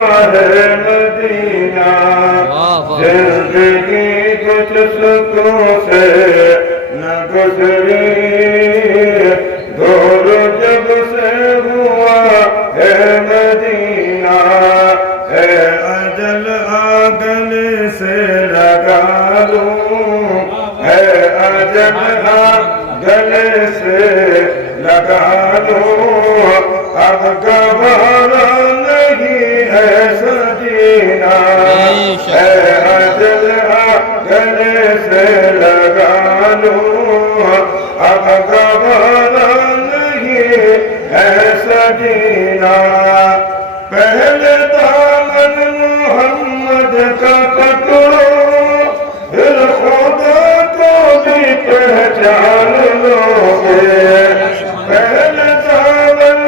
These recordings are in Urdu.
مدینہ زندگی کچھ سکون سے نہ گزری دور جب سے ہوا ہے مدینہ اے اجل آگل سے لگا لوں اے اجل آگل سے لگا لوں اب گوارا نہیں ہے سجینا اے اجل گلے سے لگا لوں اب گوارا نہیں ہے سجینا پہلے دامن محمد کا پکڑو پھر خدا کو بھی پہچان لو گے پہلے دامن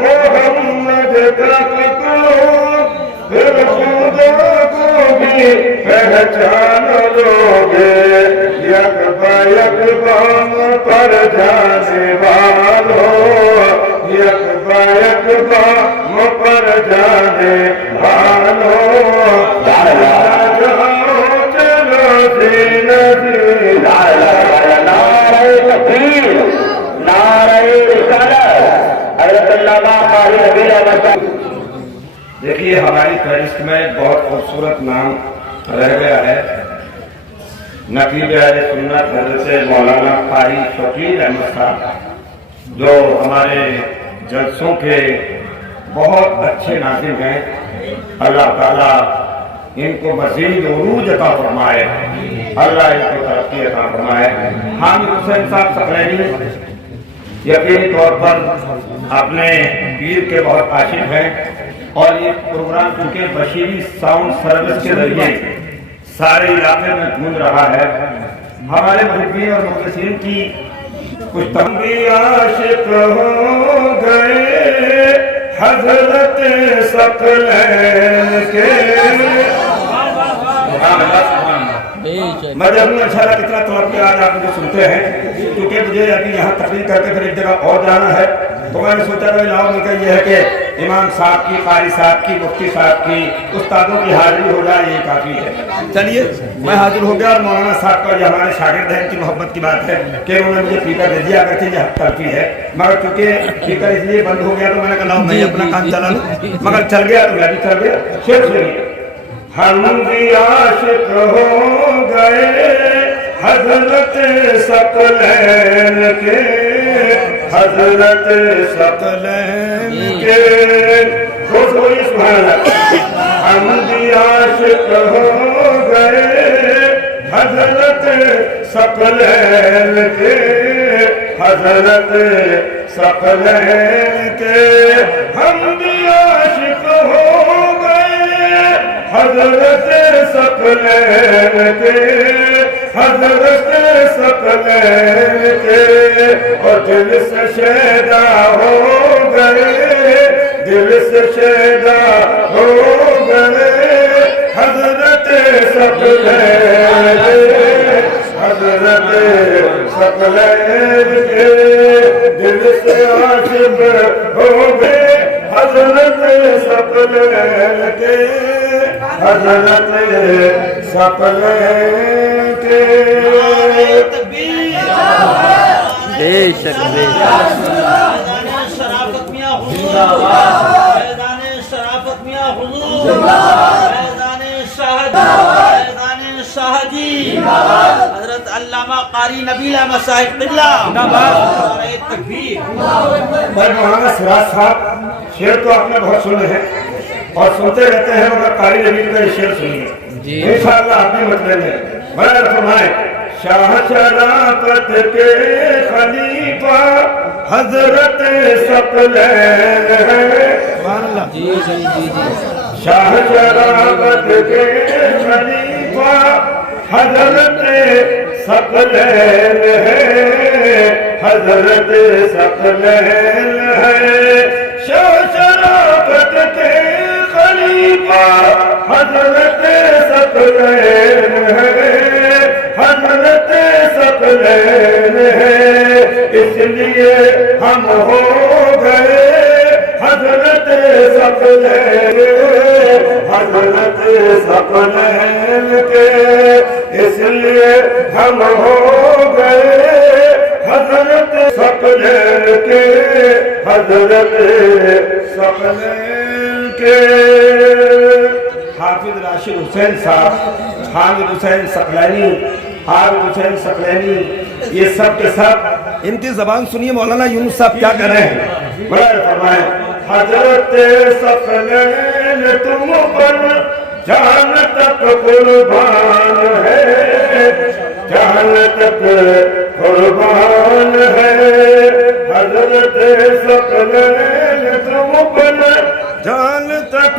محمد کا پکڑو پھر خدا کو بھی پہچان لو گے یک بیک بام پر جانے والوں یک بیک بام پر جانے والوں چلو دین دین نعرہ تکبیر نعرہ رسالت حضرت علامہ قاری نبی مسعود۔ دیکھیے ہماری فہرست میں بہت خوبصورت نام رہ گیا ہے نقیب اہل سنت حضرت مولانا قاری شکیل احمد صاحب جو ہمارے جلسوں کے بہت اچھے ناظم ہیں اللہ تعالیٰ ان کو مزید عروج عطا فرمائے اللہ ان کو ترقی عطا فرمائے۔ حامد حسین صاحب سقلینی یقینی طور پر اپنے پیر کے بہت عاشق ہیں اور یہ پروگرام چونکہ بشیری ساؤنڈ سروس کے ذریعے سارے علاقے میں گونج رہا ہے ہمارے محبین اور مخلصین کی کچھ تنبی عاشق ہو گئے حضرت ثقلین کے میں جب اچھا لگا اتنا طور پہ آج آپ مجھے سنتے ہیں کیونکہ مجھے ابھی یہاں تقریر کر کے پھر ایک جگہ اور جانا ہے تو میں نے سوچا کہ لاؤ مل کر یہ ہے کہ امام صاحب کی قاری صاحب کی مفتی صاحب کی استادوں کی حاضری ہو جائے یہ کافی ہے۔ چلیے میں حاضر ہو گیا اور مولانا صاحب کا یہ ہمارے شاگرد ہیں ان کی محبت کی بات ہے کہ انہوں نے مجھے اسپیکر دے دیا اگرچہ یہ تلفی ہے مگر چونکہ اسپیکر اس لیے بند ہو گیا تو میں نے کہا لاؤ میں اپنا کام چلا لوں مگر چل گیا تو میں بھی چل گیا۔ شیر سنیے ہم بھی عاشق ہو گئے حضرت ثقلین کے حضرت ثقلین کے ہم بھی عاشق ہو گئے حضرت ثقلین کے حضرت ثقلین کے ہم بھی عاشق ہو حضرت ثقلین کے حضرت ثقلین کے اور دل سے شیدا ہو گئے دل سے شیدا ہو گئے حضرت ثقلین حضرت ثقلین کے دل سے عاشق ہو گئے حضرت ثقلین کے حضرت ثقلین کے بے شک شرافت میاں حضور میدان شرافت میاں حضور میدان شاہدی حضرت علامہ قاری نبی احمد صاحب قبلہ نعرہ تکبیر۔ مولانا سراج صاحب شعر تو آپ نے بہت سنے ہیں اور سنتے رہتے ہیں مگر قاری نبی کا یہ شعر سنیے انشاءاللہ آپ بھی مت لیں گے۔ میں فرمائے شاہ شرافت کے خلیفہ حضرت ثقلین ہے شاہ شرافت کے خلیفہ حضرت ثقلین ہے حضرت ثقلین ہے شاہ شرافت کے خلیفہ حضرت ثقلین ہے حضرت ثقلین ہے اس لیے ہم ہو گئے حضرت ثقلین ثقلین کے، اس لیے ہم ہو گئے حضرت ثقلین کے، حضرت ثقلین کے۔ حافظ راشد حسین صاحب، حامد حسین ثقلینی، حافظ حسین ثقلینی، یہ سب کے سب ان کی زبان سنیے مولانا یونس صاحب کیا کر رہے ہیں۔ بڑا فرمائیں حضرت ثقلین تم پر جان تک قربان ہے، جان تک قربان ہے، حضرت ثقلین تم پر جان تک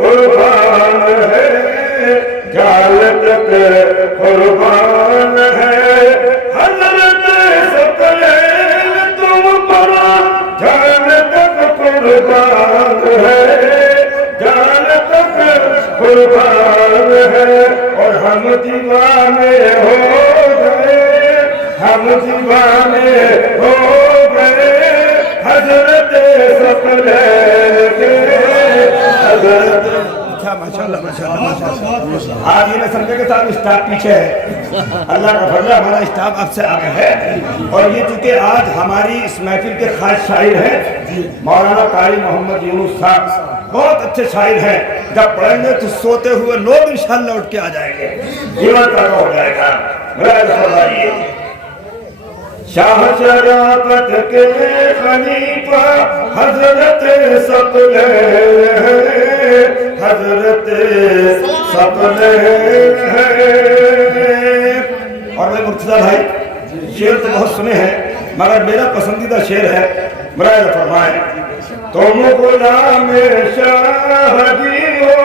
قربان ہے، جان تک قربان ہے، حضرت ثقلین تم پر جان تک قربان ہے، جان تک قربان ہے، اور ہم دیوانے ہو گئے، ہم دیوانے ہو گئے حضرت ثقلین کے، حضرت۔ اچھا ماشاءاللہ ماشاءاللہ، آپ یہ نہ سمجھے کہ صاحب اسٹاف پیچھے ہے، اللہ کا فضل ہمارا اسٹاف آپ سے آگے ہے، اور یہ چونکہ آج ہماری اس محفل کے خاص شاعر ہیں مولانا قاری محمد یونس صاحب، بہت اچھے شاعر ہیں، جب پڑھیں گے تو سوتے ہوئے لوگ انشاءاللہ اٹھ کے آ جائیں گے، ایمان کا ہو جائے گا۔ برائے فرمائیے شاہ شرافت کے خلیفہ حضرت ثقلین ہے، حضرت ثقلین ہے۔ اور میں مرتضیٰ بھائی شعر تو بہت سنے ہیں مگر میرا پسندیدہ شعر ہے، برائے فرمائیں تم غلام شاہ جی ہو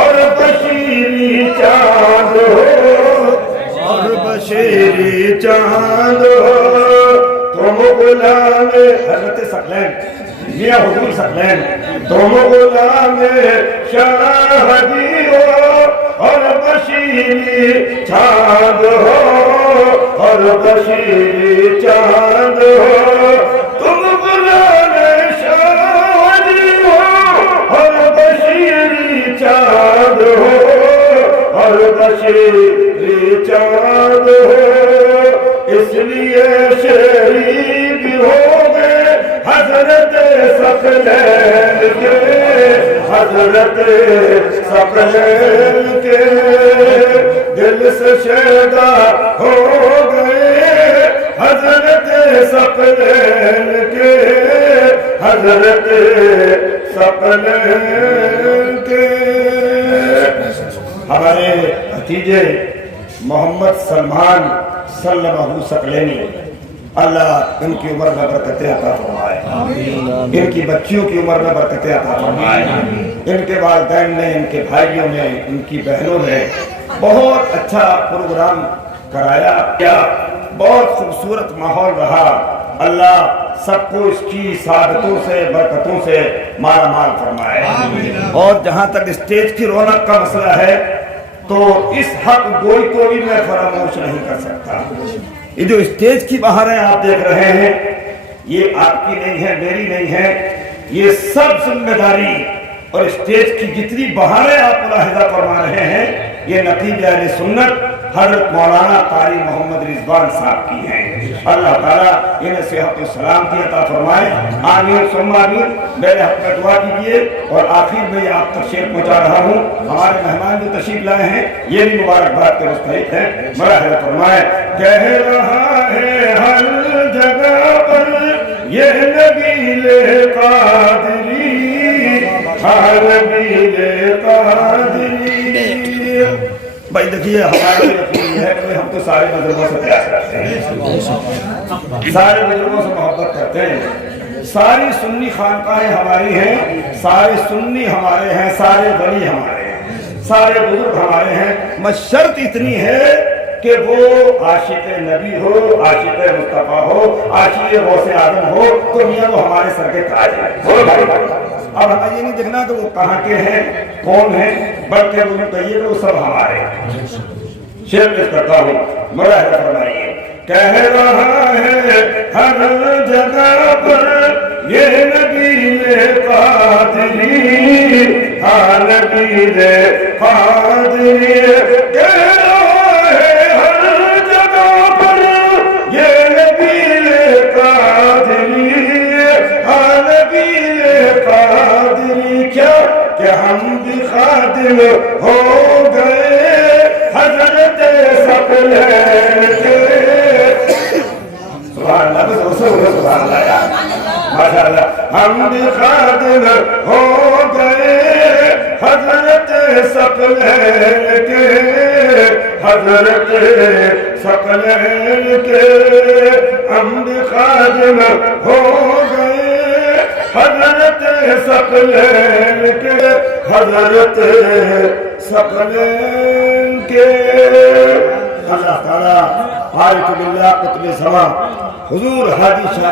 اور بشیری چاند ہو، اور بشیری چاند ہو، تم غلام حضرت ثقلین میاں حضور ثقلین، تم غلام شاہ جی ہو اور بشیری چاند ہو، اور بشیری چاند ہو، تم غلام شاہ جی ہو اور بشیری چاند ہو، اور بشیری چاند ہو، اس لیے شہید ہو گئے حضرت ثقلین کے، حضرت ثقلین کے، دل سے شیدا ہو گئے حضرت ثقلین کے، حضرت ثقلین کے۔ ہمارے بھتیجے محمد سلمان سلمہ ثقلینی، اللہ ان کی عمر میں برکتیں عطا فرمائے، ان کی بچیوں کی عمر میں برکتیں عطا فرمائے، ان کے والدین نے، ان کے بھائیوں نے، ان کی بہنوں نے بہت اچھا پروگرام کرایا، کیا بہت خوبصورت ماحول رہا، اللہ سب کو اس کی سعادتوں سے برکتوں سے مالا مال فرمائے۔ اور جہاں تک اسٹیج کی رونق کا مسئلہ ہے تو اس حق گوئی کو بھی میں فراموش نہیں کر سکتا۔ یہ جو اسٹیج کی بہاریں آپ دیکھ رہے ہیں یہ آپ کی نہیں ہے، میری نہیں ہے، یہ سب ذمہ داری اور اسٹیج کی جتنی بہاریں آپ ملاحظہ فرما رہے ہیں یہ نقیب اہل سنت حضرت مولانا قاری محمد رضوان صاحب کی ہیں، اللہ تعالیٰ انہیں صحت و سلامتی عطا فرمائے، آمین ثم آمین۔ میرے حق میں دعا کیجیے، اور آخر میں یہ آپ تک شعر پہنچا رہا ہوں، ہمارے مہمان جو تشریف لائے ہیں یہ بھی مبارکباد کے مستحق ہیں، مراحل فرمائے کہہ رہا ہے ہر جگہ پر یہ نبیل قادری، ہر نبیل قادری۔ بھائی دیکھیے ہمارا یقین ہے کہ ہم تو سارے بزرگوں سے پیار کرتے ہیں، سارے بزرگوں سے محبت کرتے ہیں، ساری سنی خانقاہیں ہماری ہیں، سارے سنی ہمارے ہیں، سارے ولی ہمارے ہیں، سارے بزرگ ہمارے ہیں، مشرط اتنی ہے کہ وہ عاشق نبی ہو، عاشق مصطفیٰ ہو، عاشق غوث اعظم ہو تو میاں وہ ہمارے سر کے تاج ہیں۔ اب ہمیں یہ نہیں دیکھنا کہ وہ کہاں کے ہیں، کون ہیں، بلکہ مجھے کہیے کہ وہ سب ہمارے ہیں۔ شعر پیش کرتا ہوں، مراحل فرمائیے کہہ رہا ہے ہر جگہ پر یہ نبی قادری ہاں نبی قادری کہہ ہر جگہ پر یہ نبی قادری ہاں نبی قادری کیا کہ ہم بھی خادم ہو گئے حضرت ثقلین کے سبحان اللہ بس سبحان اللہ یار ماشاء اللہ ہم بھی خادم ہو گئے حضرت ثقلین کے حضرت ثقلین کے ہم بھی خادم ہو گئے حضرت ثقلین کے حضرت ثقلین کے اللہ تعالیٰ عارف باللہ قطب زمان حضور حاجی شاہ